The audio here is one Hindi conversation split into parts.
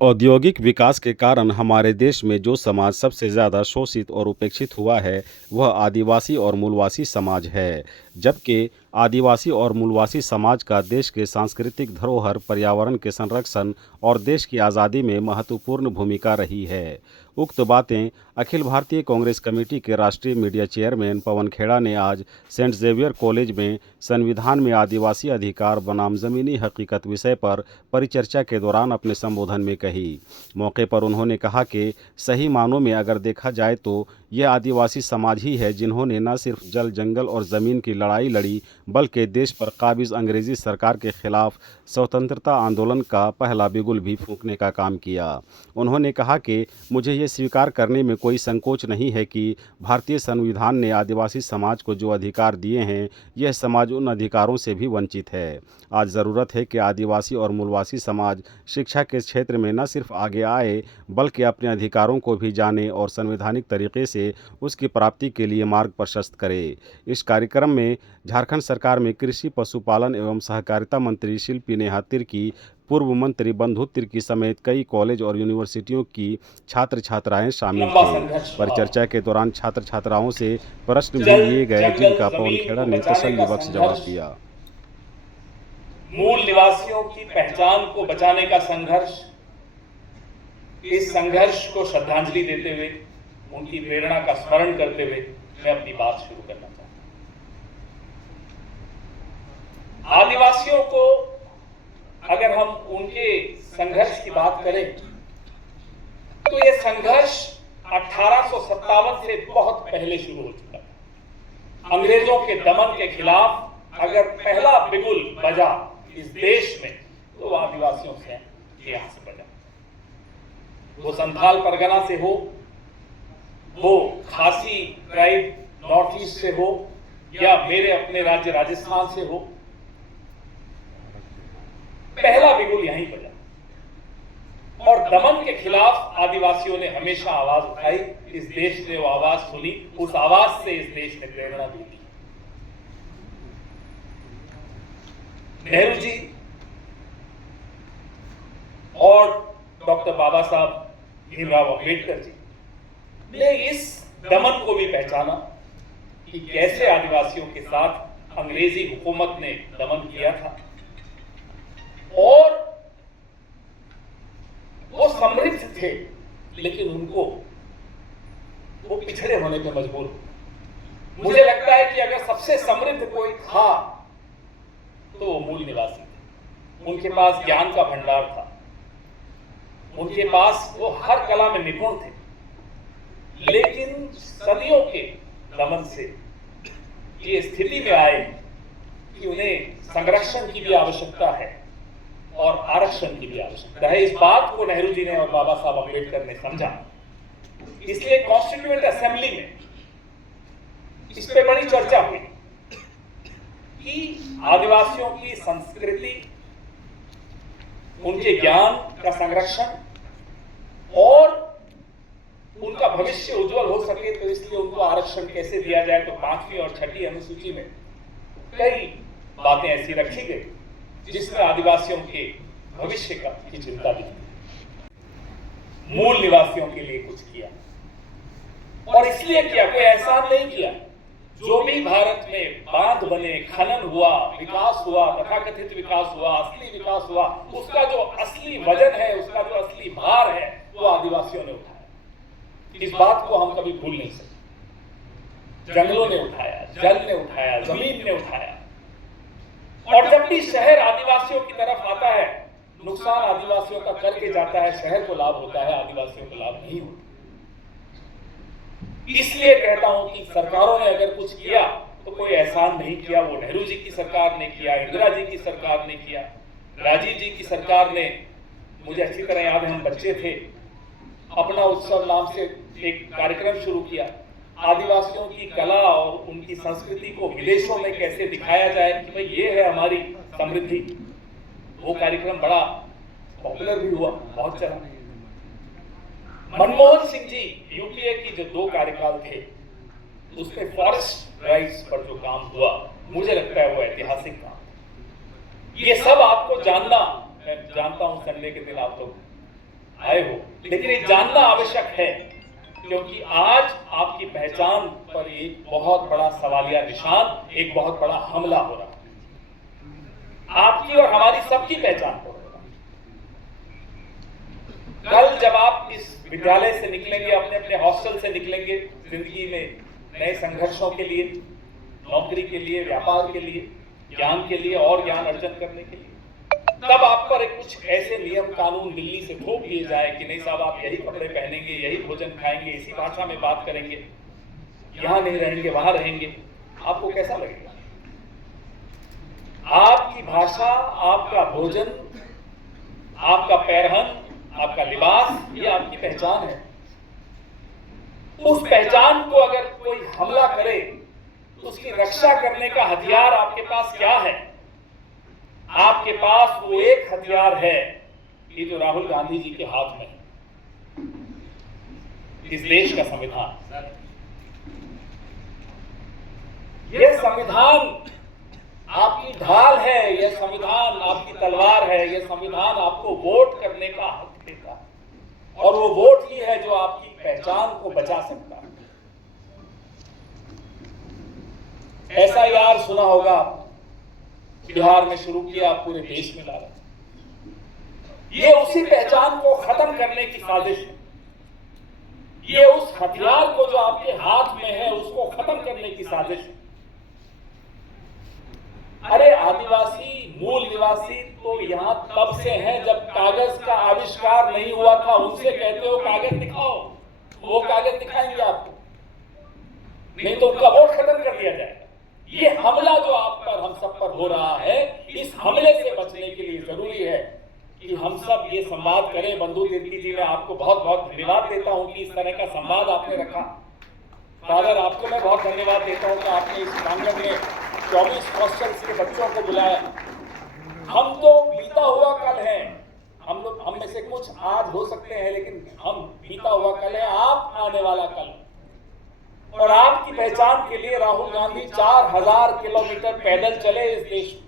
औद्योगिक विकास के कारण हमारे देश में जो समाज सबसे ज़्यादा शोषित और उपेक्षित हुआ है, वह आदिवासी और मूलवासी समाज है। जबकि आदिवासी और मूलवासी समाज का देश के सांस्कृतिक धरोहर, पर्यावरण के संरक्षण और देश की आज़ादी में महत्वपूर्ण भूमिका रही है। उक्त बातें अखिल भारतीय कांग्रेस कमेटी के राष्ट्रीय मीडिया चेयरमैन पवन खेड़ा ने आज सेंट जेवियर कॉलेज में संविधान में आदिवासी अधिकार बनाम ज़मीनी हकीकत विषय पर परिचर्चा के दौरान अपने संबोधन में कही। मौके पर उन्होंने कहा कि सही मानों में अगर देखा जाए तो ये आदिवासी समाज ही है जिन्होंने न सिर्फ जल, जंगल और ज़मीन की लड़ाई लड़ी, बल्कि देश पर काबिज अंग्रेज़ी सरकार के खिलाफ स्वतंत्रता आंदोलन का पहला बिगुल भी फूंकने का काम किया। उन्होंने कहा कि मुझे ये स्वीकार करने में कोई संकोच नहीं है कि भारतीय संविधान ने आदिवासी समाज को जो अधिकार दिए हैं, यह समाज उन अधिकारों से भी वंचित है। आज ज़रूरत है कि आदिवासी और मूलवासी समाज शिक्षा के क्षेत्र में न सिर्फ आगे आए, बल्कि अपने अधिकारों को भी जाने और संवैधानिक तरीके से उसकी प्राप्ति के लिए मार्ग प्रशस्त करे। इस कार्यक्रम में झारखंड सरकार में कृषि, पशुपालन एवं सहकारिता मंत्री शिल्पी नेहा तिर्की, पूर्व मंत्री बंधु तिर्की समेत कई कॉलेज और यूनिवर्सिटियों की छात्र छात्राएं शामिल थे। परिचर्चा के दौरान छात्र छात्राओं से प्रश्न भी लिए गए, जिनका पवन खेड़ा ने तसल्ली बख्श जवाब दिया। मूल निवासियों की पहचान को बचाने का संघर्ष, इस संघर्ष को श्रद्धांजलि देते हुए, उनकी प्रेरणा का स्मरण करते हुए मैं अपनी बात शुरू करना चाहता हूं। आदिवासियों को अगर हम उनके संघर्ष की बात करें तो यह संघर्ष 1857 से बहुत पहले शुरू हो चुका था। अंग्रेजों के दमन के खिलाफ अगर पहला बिगुल बजा इस देश में तो वो आदिवासियों से यहां से बजा। वो संथाल परगना से हो, वो खासी ट्राइब नॉर्थ ईस्ट से हो, या मेरे अपने राज्य राजस्थान से हो, पहला बिगुल यहीं बजा। और दमन के खिलाफ आदिवासियों ने हमेशा आवाज उठाई। इस देश ने वो आवाज सुनी, उस आवाज से इस देश ने प्रेरणा दी थी। नेहरू जी और डॉक्टर बाबा साहब भीमराव अंबेडकर जी ने इस दमन को भी पहचाना कि कैसे आदिवासियों के साथ अंग्रेजी हुकूमत ने दमन किया था, और वो समृद्ध थे लेकिन वो पिछड़े होने पे मजबूर हुए। मुझे लगता है कि अगर सबसे समृद्ध कोई था तो वो मूल निवासी थे। उनके पास ज्ञान का भंडार था, उनके पास वो हर कला में निपुण थे, लेकिन सदियों के दमन से ये स्थिति में आए कि उन्हें संरक्षण की भी आवश्यकता है और आरक्षण की भी आवश्यकता है। इस बात को नेहरू जी ने और बाबा साहब अम्बेडकर ने समझा। इसलिए कॉन्स्टिट्यूएंट असेंबली में इस पे बड़ी चर्चा हुई कि आदिवासियों की संस्कृति, उनके ज्ञान का संरक्षण और उनका भविष्य उज्जवल हो सके, तो इसलिए उनको आरक्षण कैसे दिया जाए। तो 5वीं और 6ठी अनुसूची में कई बातें ऐसी रखी गई जिसमें आदिवासियों के भविष्य की चिंता दी, मूल निवासियों के लिए कुछ किया। और इसलिए किया, कोई एहसान नहीं किया। जो भी भारत में बांध बने, खनन हुआ, विकास हुआ, तथाकथित विकास हुआ, असली विकास हुआ, उसका जो असली वजन है, उसका जो असली भार है, वो आदिवासियों ने उठाया। इस बात को हम कभी भूल नहीं सकते। जंगलों ने उठाया, जल ने उठाया, जमीन ने उठाया। और जब भी शहर आदिवासियों की तरफ आता है, नुकसान आदिवासियों का करके जाता है। शहर को लाभ होता है, आदिवासियों को लाभ नहीं होता। इसलिए कहता हूं कि सरकारों ने अगर कुछ किया तो कोई एहसान नहीं किया। वो नेहरू जी की सरकार ने किया, इंदिरा जी की सरकार ने किया, राजीव जी की सरकार ने, मुझे अच्छी तरह याद है, हम बच्चे थे, अपना उत्सव नाम से एक कार्यक्रम शुरू किया। आदिवासियों की कला और उनकी संस्कृति को विदेशों में कैसे दिखाया जाए कि भाई ये है हमारी समृद्धि। वो कार्यक्रम बड़ा पॉपुलर भी हुआ, बहुत चला। मनमोहन सिंह जी, यूपीए की जो 2 कार्यकाल थे, उसमें फॉरेस्ट राइट्स पर जो काम हुआ, मुझे लगता है वो ऐतिहासिक काम। ये सब आपको जानना, मैं जानता हूं संडे के दिन आप लोग आए हो, लेकिन ये जानना आवश्यक है क्योंकि आज आपकी पहचान पर एक बहुत बड़ा सवालिया निशान, एक बहुत बड़ा हमला हो रहा है। आपकी और हमारी सबकी पहचान पर हो रहा है। कल जब आप इस विद्यालय से निकलेंगे, अपने अपने हॉस्टल से निकलेंगे, जिंदगी में नए संघर्षों के लिए, नौकरी के लिए, व्यापार के लिए, ज्ञान के लिए और ज्ञान अर्जन करने के लिए, तब आप पर कुछ ऐसे नियम कानून दिल्ली से थोप दिए जाए कि नहीं साहब आप यही कपड़े पहनेंगे, यही भोजन खाएंगे, इसी भाषा में बात करेंगे, यहां नहीं रहेंगे वहां रहेंगे, आपको कैसा लगेगा? आपकी भाषा, आपका भोजन, आपका पैरहन, आपका लिबास, ये आपकी पहचान है। उस पहचान को अगर कोई हमला करे तो उसकी रक्षा करने का हथियार आपके पास क्या है? आपके पास वो एक हथियार है, ये जो राहुल गांधी जी के हाथ में है, इस देश का संविधान। यह संविधान आपकी ढाल है, यह संविधान आपकी तलवार है, यह संविधान आपको वोट करने का हक देता है और वो वोट ही है जो आपकी पहचान को बचा सकता है। SIR सुना होगा, बिहार में शुरू किया, पूरे देश में ला रहा। ये उसी पहचान को खत्म करने की साजिश है। ये उस हथियार को जो आपके हाथ में है उसको खत्म करने की साजिश है। अरे आदिवासी, मूल निवासी तो यहां तब से हैं जब कागज का आविष्कार नहीं हुआ था। उनसे कहते हो कागज दिखाओ, वो कागज दिखाएंगे आपको, नहीं तो उनका वोट खत्म कर दिया जाएगा। ये हमला जो आप पर, हम सब पर हो रहा है, इस हमले से बचने के लिए जरूरी है कि हम सब ये संवाद करें। बंधु तिर्की जी, मैं आपको बहुत बहुत धन्यवाद देता हूं कि इस तरह का संवाद आपने रखा। फादर, आपको मैं बहुत धन्यवाद देता हूं कि आपने इस प्रांगण में 24 हॉस्टल्स के बच्चों को बुलाया। हम तो बीता हुआ कल है, हम में से कुछ आज हो सकते हैं, लेकिन हम बीता हुआ कल है, आप आने वाला कल। और आपकी पहचान के लिए राहुल गांधी 4000 किलोमीटर पैदल चले इस देश में।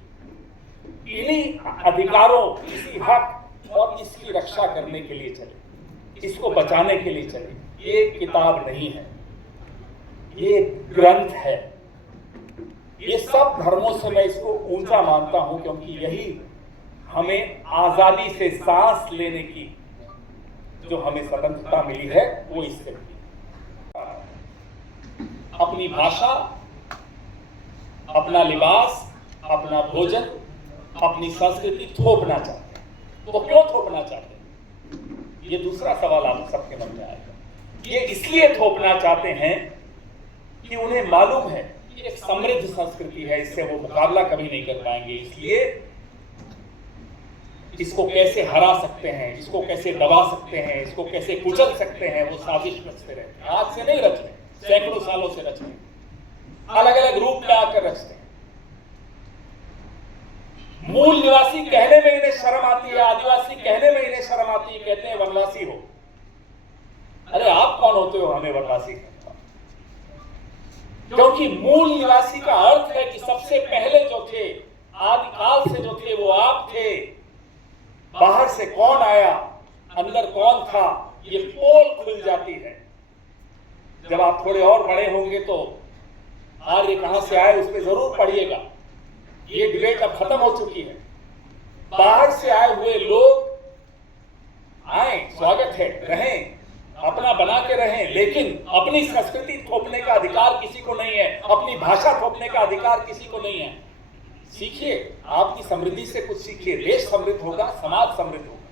इन्हीं अधिकारों, इसी हक और इसकी रक्षा करने के लिए चले, इसको बचाने के लिए चले। ये किताब नहीं है, ये ग्रंथ है। ये सब धर्मों से मैं इसको ऊंचा मानता हूं क्योंकि यही हमें आजादी से सांस लेने की जो हमें स्वतंत्रता मिली है वो इससे मिली। अपनी भाषा, अपना लिबास, अपना भोजन, अपनी संस्कृति थोपना चाहते हैं। तो क्यों थोपना चाहते हैं? ये दूसरा सवाल आप सबके मन में आएगा। ये इसलिए थोपना चाहते हैं कि उन्हें मालूम है कि एक समृद्ध संस्कृति है, इससे वो मुकाबला कभी नहीं कर पाएंगे। इसलिए इसको कैसे हरा सकते हैं, इसको कैसे दबा सकते हैं, इसको कैसे कुचल सकते हैं, वो साजिश रचते रहते हैं। आज से नहीं रच रहे, सैकड़ों सालों से रच रहे, अलग अलग रूप में आकर रचते हैं। मूल निवासी कहने में इन्हें शर्म आती है, आदिवासी कहने में इन्हें शर्म आती है, कहते हैं वनवासी हो। अरे आप कौन होते हो हमें वनवासी कहने? क्योंकि मूल निवासी का अर्थ है कि सबसे पहले जो थे, आदिकाल से जो थे वो आप थे। बाहर से कौन आया, अंदर कौन था, ये पोल खुल जाती है। जब आप थोड़े और बड़े होंगे तो आर्य कहां से आए उस पर जरूर पढ़िएगा। ये डिबेट अब खत्म हो चुकी है। बाहर से आए हुए लोग आए, स्वागत है, रहें, अपना बना के रहें, लेकिन अपनी संस्कृति थोपने का अधिकार किसी को नहीं है, अपनी भाषा थोपने का अधिकार किसी को नहीं है। सीखिए, आपकी समृद्धि से कुछ सीखिए, देश समृद्ध होगा, समाज समृद्ध होगा।